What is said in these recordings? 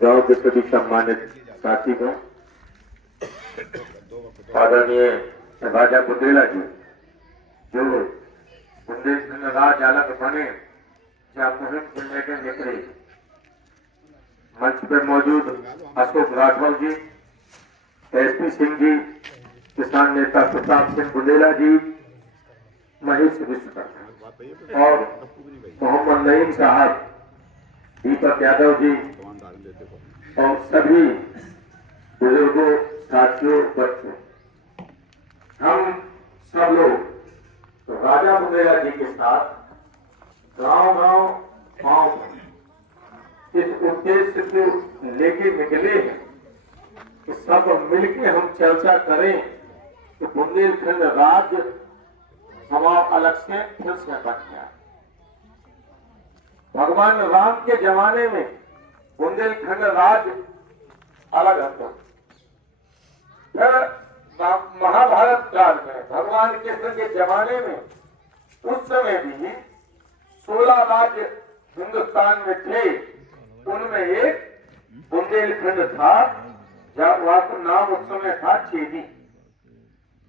गांव के सभी सम्मानित साथी को, आदरणीय राजा बुंदेला जी जो बुंदेलखंड राज अलग बने जहाँ मुहिम से लेकर निकले, मंच पर मौजूद अशोक राठौर जी, एसपी सिंह जी, किसान नेता प्रताप सिंह बुंदेला जी, महेश विश्वकर्मा और मोहम्मद नईम साहब, दीपक यादव जी और सभी बुजुर्गों, साथियों, बच्चों, हम सब लोग तो राजा बुंदेला जी के साथ गांव-गांव इस उद्देश्य को लेके निकले हैं कि सब मिलके हम चर्चा करें कि बुंदेलखंड राज्य हमारा अलग से फिर से बन गया। भगवान राम के जमाने में बुंदेलखंड राज्य अलग था। फिर महाभारत काल में भगवान कृष्ण के जमाने में उस समय भी 16 राज्य हिंदुस्तान में थे, उनमें एक बुंदेलखंड था, जब वहां का नाम उस समय था चेदी।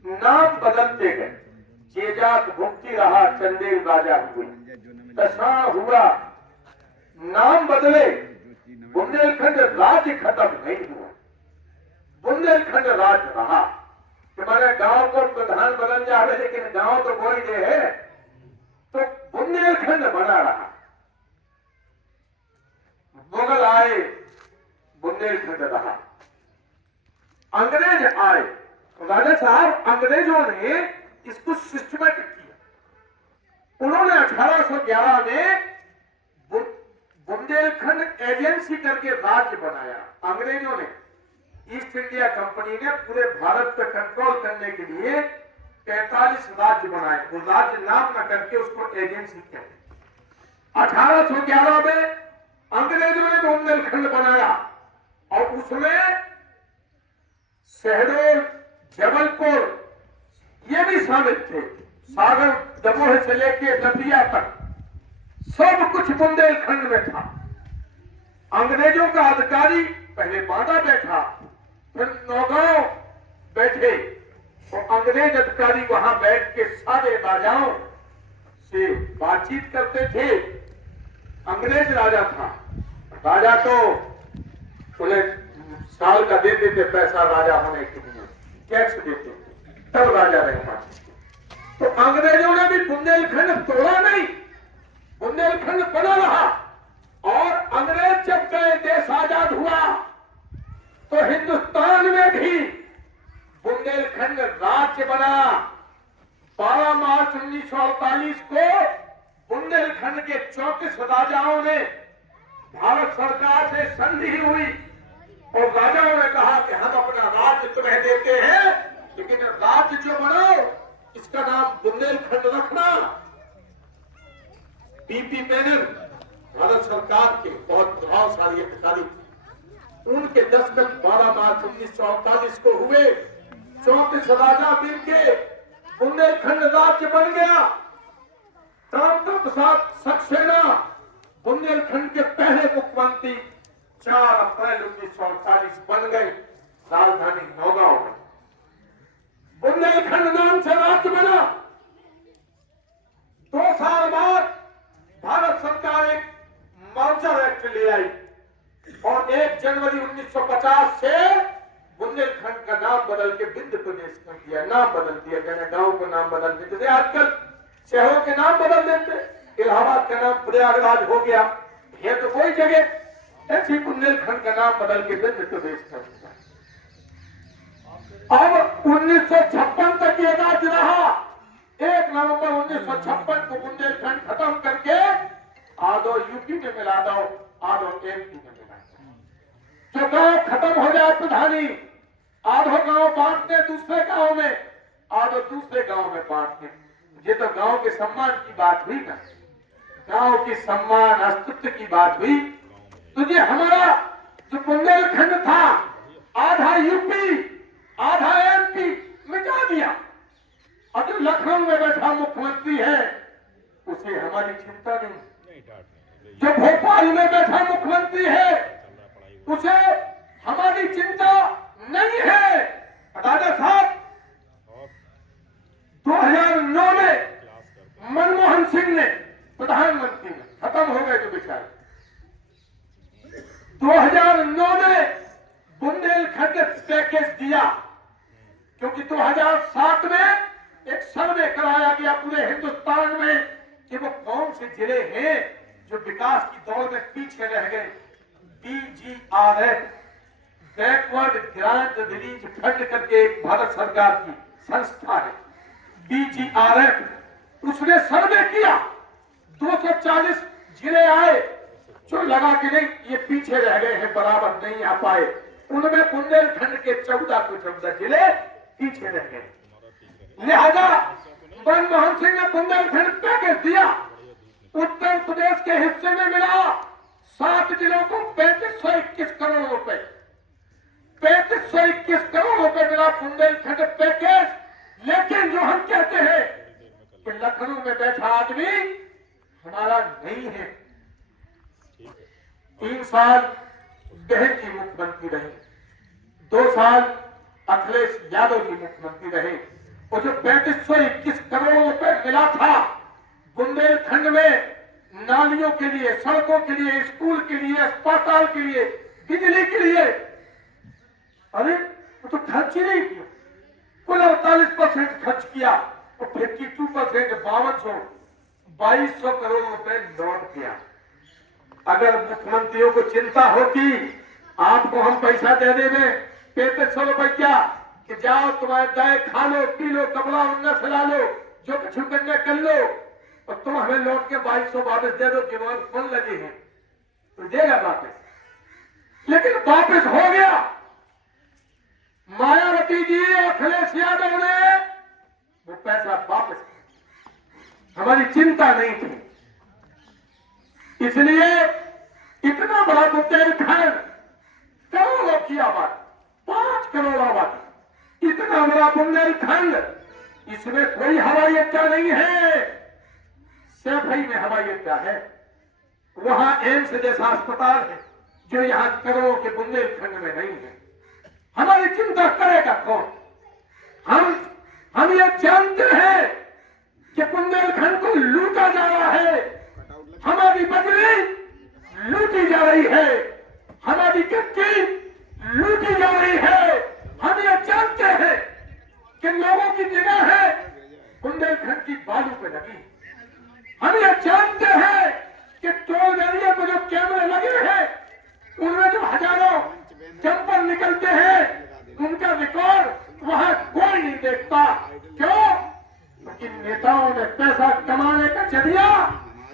नाम बदलते गए, चेजात भुक्ति रहा, चंदेल राजा हुए, दशा हुआ, नाम बदले, बुंदेलखंड राज्य खत्म नहीं हुआ, बुंदेलखंड राज्य रहा। तुम्हारे गांव को प्रधान बदल जाए लेकिन गांव तो कोई दे है, तो बुंदेलखंड बना रहा। मुगल आए, बुंदेलखंड रहा। अंग्रेज आए, राजा साहब अंग्रेजों ने इसको सिस्टमेटिक किया। उन्होंने 1811 में बुंदेलखंड एजेंसी करके राज्य बनाया। अंग्रेजों ने, ईस्ट इंडिया कंपनी ने पूरे भारत पर कंट्रोल करने के लिए 45 राज्य बनाए। वो राज्य नाम न करके उसको एजेंसी कहते। 1811 में अंग्रेजों ने बुंदेलखंड बनाया और उसमें शहडोल, जबलपुर ये भी शामिल थे। सागर दमोह से लेके दतिया तक सब कुछ बुंदेलखंड में था। अंग्रेजों का अधिकारी पहले बांदा बैठा, फिर नौगांव बैठे और अंग्रेज अधिकारी वहां बैठ के सारे राजाओं से बातचीत करते थे। अंग्रेज राजा था, राजा तो बोले साल का दे देते पैसा राजा होने के लिए, टैक्स देते थे, तब राजा रह पाते। तो अंग्रेजों ने भी बुंदेलखंड तोड़ा नहीं, बुंदेलखंड बना रहा। और अंग्रेज जब गए, देश आजाद हुआ, तो हिंदुस्तान में भी बुंदेलखंड राज्य बना। 12 मार्च 1948 को बुंदेलखंड के 34 राजाओं ने, भारत सरकार से संधि हुई और राजाओं ने कहा कि हम अपना राज्य तुम्हें देते हैं, लेकिन राज्य जो बनाओ इसका नाम बुंदेलखंड रखना। पीपी मेनन भारत सरकार के बहुत प्रभावशाली अधिकारी, उनके दस्तखत 12 मार्च 1948 को हुए। 34 राजा मिलके बुंदेलखंड राज्य बन गया। रामदा प्रसाद सक्सेना बुंदेलखंड के पहले मुख्यमंत्री 4 अप्रैल 1948 बन गए। राजधानी नौगांव में बुंदेलखंड नाम से राज्य बना। 2 साल बाद भारत सरकार एक मर्जर एक्ट ले आई और 1 जनवरी 1950 से बुंदेलखंड का नाम बदल के विंध्य प्रदेश कर दिया। नाम बदल दिया, मैंने गांव को नाम बदल देते थे, आजकल शहरों के नाम बदल देते। इलाहाबाद का नाम प्रयागराज हो गया, ये तो कोई जगह, ऐसी बुंदेलखंड का नाम बदल के विंध्य प्रदेश कर दिया। अब 1956 तक ये राज्य रहा। 1 नवंबर 1956 को बुंदेलखंड खत्म करके आधो यूपी में मिला दो, आधो एमपी में मिला दो। जो गांव खत्म हो जाए प्रधानी, आधो गांव बांटने दूसरे गांव में, आधो दूसरे गांव में बांटने। ये तो गांव के सम्मान की बात हुई ना, गांव की सम्मान अस्तित्व की बात हुई। तो ये हमारा जो बुंदेलखंड था, आधा यूपी आधा एमपी मिटा दिया। और जो लखनऊ में बैठा मुख्यमंत्री है उसे हमारी चिंता नहीं। जो भोपाल में बैठा मुख्यमंत्री है उसे हमारी चिंता नहीं है। दादा साहब 2009 में मनमोहन सिंह ने प्रधानमंत्री ने खत्म हो गए जो बेचारे 2009 में बुंदेलखंड पैकेज दिया, क्योंकि 2007 में एक सर्वे कराया गया पूरे हिंदुस्तान में कि वो कौन से जिले हैं जो विकास की दौड़ में पीछे रह गए। BGRF backward grant release fund करके एक भारत सरकार की संस्था है BGRF, उसने सर्वे किया 240 जिले आए जो लगा कि नहीं ये पीछे रह गए हैं, बराबर नहीं आ पाए। उनमें बुंदेलखंड के 14 को 14 जिले पीछे रह गए। लिहाजा मनमोहन सिंह ने बुंदेलखंड पैकेज दिया। उत्तर प्रदेश के हिस्से में मिला 7 जिलों को 3521 करोड़ रुपए, 3521 करोड़ रुपए मिला बुंदेलखंड पैकेज। लेकिन जो हम कहते हैं कि लखनऊ में बैठा आदमी हमारा नहीं है। 3 साल बहन जी मुख्यमंत्री रहे, 2 साल अखिलेश यादव जी मुख्यमंत्री रहे, और जो 3521 करोड़ रुपए मिला था बुंदेलखंड में नालियों के लिए, सड़कों के लिए, स्कूल के लिए, अस्पताल के लिए, बिजली के लिए, अरे वो तो खर्च ही नहीं किया। कुल 48% खर्च किया और 52% 2200 करोड़ रुपए लौट किया। अगर मुख्यमंत्रियों को चिंता होती आपको हम पैसा दे देंगे 3500 रुपया कि जाओ तुम्हारे दाएं खा लो, पी लो, कपड़ा उन्ना सिला लो, जो कुछ करना कर लो, और तुम हमें लौट के 2200 वापस दे दो कि वहां फल लगे हैं, तो देगा वापस। लेकिन वापस हो गया। मायावती जी और अखिलेश यादव ने वो पैसा वापस किया। हमारी चिंता नहीं थी, इसलिए इतना बड़ा बुंदेलखंड, करोड़ों की आबादी, 5 करोड़ आबादी, इतना बड़ा बुंदेलखंड, इसमें कोई हवाई अड्डा नहीं है। सैफई में हवाई अड्डा है, वहां एम्स जैसा अस्पताल है जो यहां करोड़ों के बुंदेलखंड में नहीं है। हमारी चिंता करेगा कौन? हम ये जानते हैं कि बुंदेलखंड को लूटा जा रहा है, हमारी बजरी लूटी जा रही है, हमारी कच्ची लूटी जा रही है। हम ये जानते हैं कि लोगों की निगाह है बुंदेलखंड की बालू पे लगी। हम ये जानते हैं कि टोल एरिया पर जो कैमरे लगे हैं उनमें जो हजारों जंपर निकलते हैं उनका रिकॉर्ड वहां कोई नहीं देखता। क्यों? क्योंकि नेताओं ने पैसा कमाने का जरिया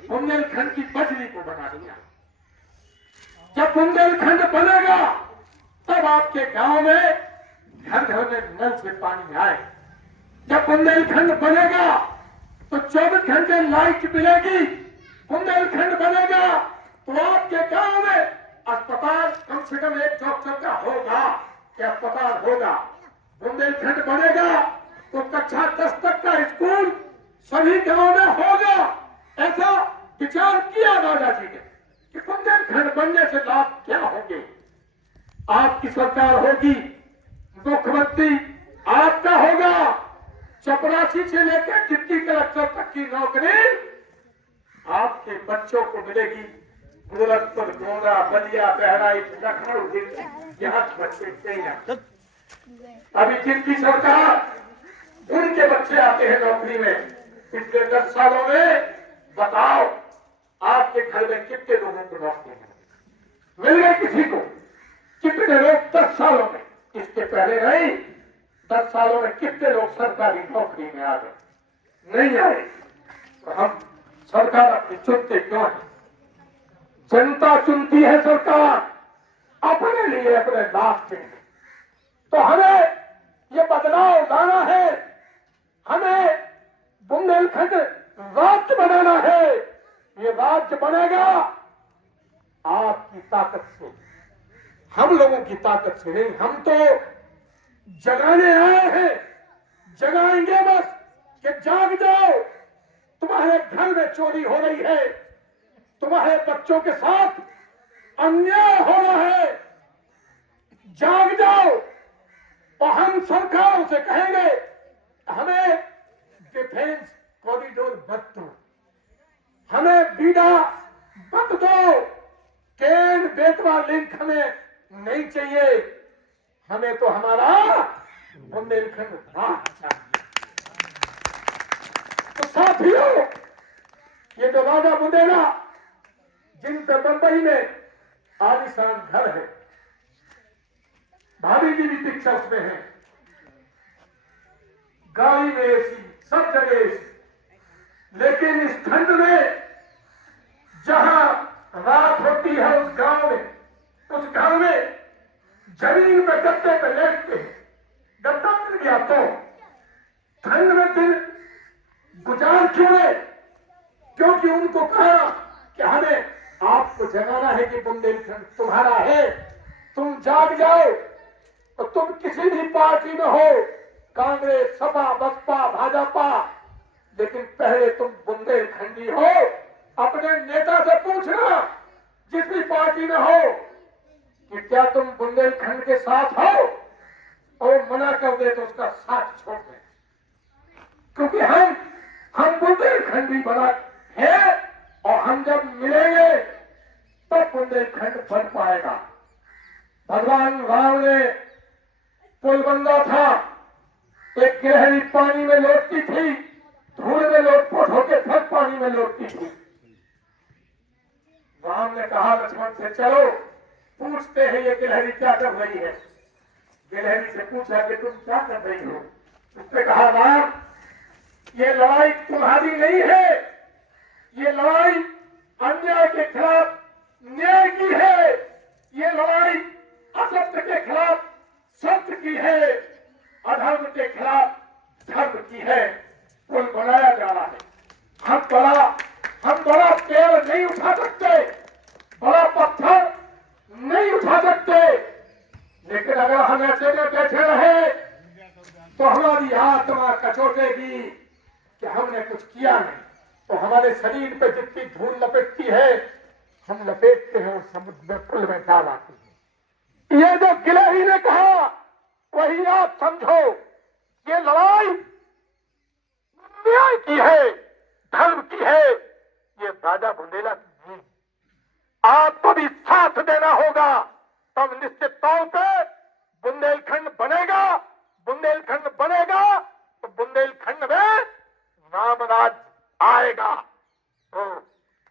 बुंदेलखंड की बजरी को बना दिया। जब बुंदेलखंड बनेगा तब आपके गांव में घर घर में नल से पानी आए। जब बुंदेलखंड बनेगा तो 24 घंटे लाइट मिलेगी। बुंदेलखंड बनेगा तो आपके गांव में अस्पताल कम से कम एक डॉक्टर का होगा कि अस्पताल होगा। बुंदेलखंड बनेगा तो कक्षा 10 तक का स्कूल सभी गांवों में होगा। ऐसा विचार किया दादाजी ने कि बुंदेलखंड बनने से लाभ क्या होंगे। आपकी सरकार होगी, मुख्यमंत्री आपका होगा, चपरासी से लेकर डिप्टी कलेक्टर तक की नौकरी आपके बच्चों को मिलेगी। गोरखपुर, गोंडा, बलिया, बहराइच, लखनऊ, दिल्ली, यहाँ बच्चे चाहिए। अभी जिनकी सरकार उनके बच्चे आते हैं नौकरी में। पिछले 10 सालों में बताओ आपके घर में कितने लोगों को नौकरी मिल गई? किसी को? कितने लोग 10 सालों में, इसके पहले नहीं, 10 सालों में कितने लोग सरकारी नौकरी में आ गए? नहीं आए। तो हम सरकार अपनी चुनते क्यों है? जनता चुनती है सरकार अपने लिए, अपने लाभ के लिए। तो हमें ये बदलाव लाना है, हमें बुंदेलखंड राज्य बनाना है। ये राज्य बनेगा आपकी ताकत से, हम लोगों की ताकत से नहीं। हम तो जगाने आए हैं, जगाएंगे बस कि जाग जाओ। तुम्हारे घर में चोरी हो रही है, तुम्हारे बच्चों के साथ अन्याय हो रहा है, और हम सरकारों से कहेंगे हमें डिफेंस कॉरिडोर मत दो, हमें बीडा मत दो, केन बेतवा लिंक हमें नहीं चाहिए, हमें तो हमारा बुंदेलखंड राज चाहिए। तो साथियों, ये जो राजा बुंदेला जिनका बंबई में आलीशान घर है, भाभी जी भी पिक्चर्स में है, गाड़ी में एसी, सब जगह एसी, लेकिन इस ठंड में जहां रात होती है उस गांव में, उस घर में जमीन पे गद्दे पे लेटते हैं, गद्दा मिल गया तो ठंड में दिन गुजार क्यों है? क्योंकि उनको कहा कि हमें आपको जगाना है कि बुंदेलखंड तुम्हारा है, तुम जाग जाओ। तो तुम किसी भी पार्टी में हो, कांग्रेस, सपा, बसपा, भाजपा, लेकिन पहले तुम बुंदेलखंडी हो। अपने नेता से पूछना जिस भी पार्टी में हो कि क्या तुम बुंदेलखंड के साथ हो, और मना कर दे तो उसका साथ छोड़ दे, क्योंकि हम बुंदेलखंडी बना है, और हम जब मिलेंगे तब तो बुंदेलखंड बन पाएगा। भगवान राम ने पुल बंदा था, एक गिलहरी पानी में लौटती थी, धूल में लोटपोट होकर फिर पानी में लौटती थी। राम ने कहा लक्ष्मण से चलो पूछते हैं ये गिलहरी क्या कर रही है। गिलहरी से पूछा कि तुम क्या कर रही हो? उसने कहा राम, ये लड़ाई तुम्हारी नहीं है, ये लड़ाई अन्याय के खिलाफ न्याय की है, ये लड़ाई असत्य के खिलाफ सत्य की है, अधर्म के खिलाफ धर्म की है। पुल बनाया जा रहा है, हम बड़ा पेड़ नहीं उठा सकते, बड़ा पत्थर नहीं उठा सकते, लेकिन अगर हम ऐसे में बैठे रहे तो हमारी आत्मा कचोटेगी कि हमने कुछ किया नहीं। तो हमारे शरीर पे जितनी धूल लपेटती है हम लपेटते हैं उस समुद्र में, पुल में डाल आती है। ये जो गिलहरी ने कहा वही आप समझो, ये लड़ाई न्याय की है, धर्म की है, ये राजा बुंदेला की नहीं। आपको भी साथ देना होगा, तब निश्चित तौर पे बुंदेलखंड बनेगा। बुंदेलखंड बनेगा तो बुंदेलखंड में रामराज आएगा। तो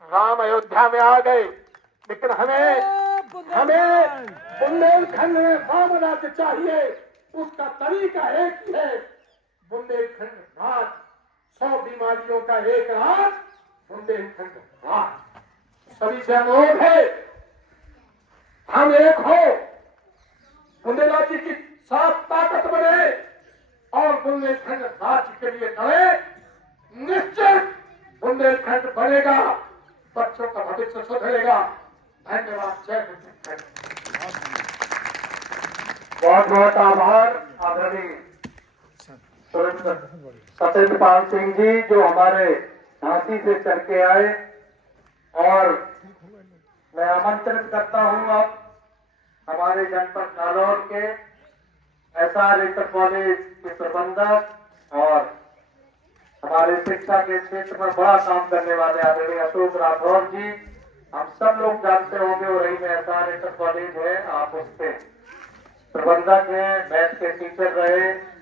राम अयोध्या में आ गए, लेकिन हमें बुंदेलखंड में रामराज चाहिए। उसका तरीका एक ही है, बुंदेलखंड राज। 100 बीमारियों का एक राज, बुंदेलखंड राज। सभी से अनुरोध है हम एक हो, बुंदेला जी की साथ ताकत बने और बुंदेलखंड राज्य के लिए लड़े। निश्चित बुंदेलखंड बनेगा, बच्चों का भविष्य सुधरेगा। धन्यवाद। जय बुंदेलखंड। बहुत बहुत आभार आदरणीय सत्येंद्र पाल सिंह जी, जो हमारे झांसी से चल के आए। और मैं आमंत्रित करता हूं अब हमारे जनपद जालौर के एसआर इंटर कॉलेज के प्रबंधक और हमारे शिक्षा के क्षेत्र में बड़ा काम करने वाले आदरणीय अशोक राठौर जी। हम सब लोग जानते होंगे और रही में एसआर इंटर कॉलेज है, आप उसके प्रबंधक हैं, मैथ के टीचर रहे।